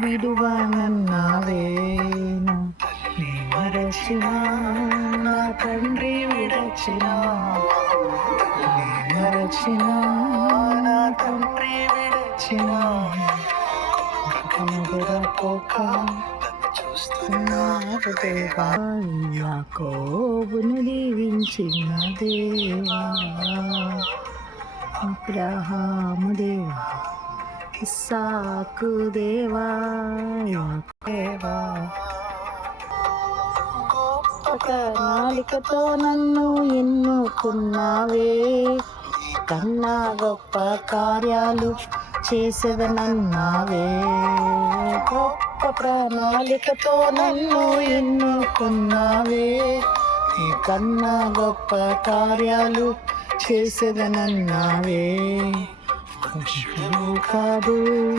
విడువనన్నావేనా నీ మరచిన నా తండ్రి విడచిన నీ మరచిన నా తండ్రి విడచిన కనుగొరపోక చూస్తున్నావు దేవా యాకోబును దీవించిన దేవా అబ్రహాము దేవా ఇస్సాకు దేవా దేవా గొప్ప ప్రణాళికతో నన్ను ఎన్నుకున్నావే కన్నా గొప్ప కార్యాలు చేసేదనన్నావే గొప్ప ప్రణాళికతో నన్ను ఎన్నుకున్నావే కన్నా గొప్ప కార్యాలు చేసేదనన్నావే మనుషుడు కాదు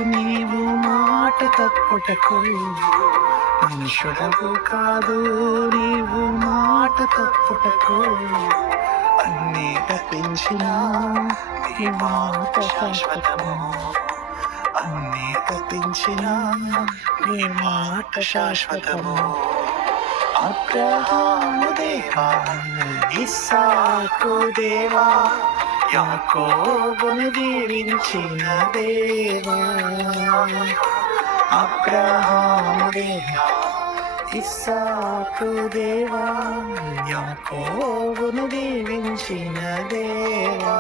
నీవు మాట తప్పుటకు మనుషుడవు కాదు నీవు మాట తప్పుటకు అన్నీ తప్పించిన నీ మాట శాశ్వతము అన్నీ తప్పించిన నీ మాట శాశ్వతము అబ్రహాము దేవా ఇస్సాకు దేవా యాకోబును దీవించిన దేవా అబ్రహాము దేవా ఇస్సాకు దేవా యాకోబును దీవించిన దేవా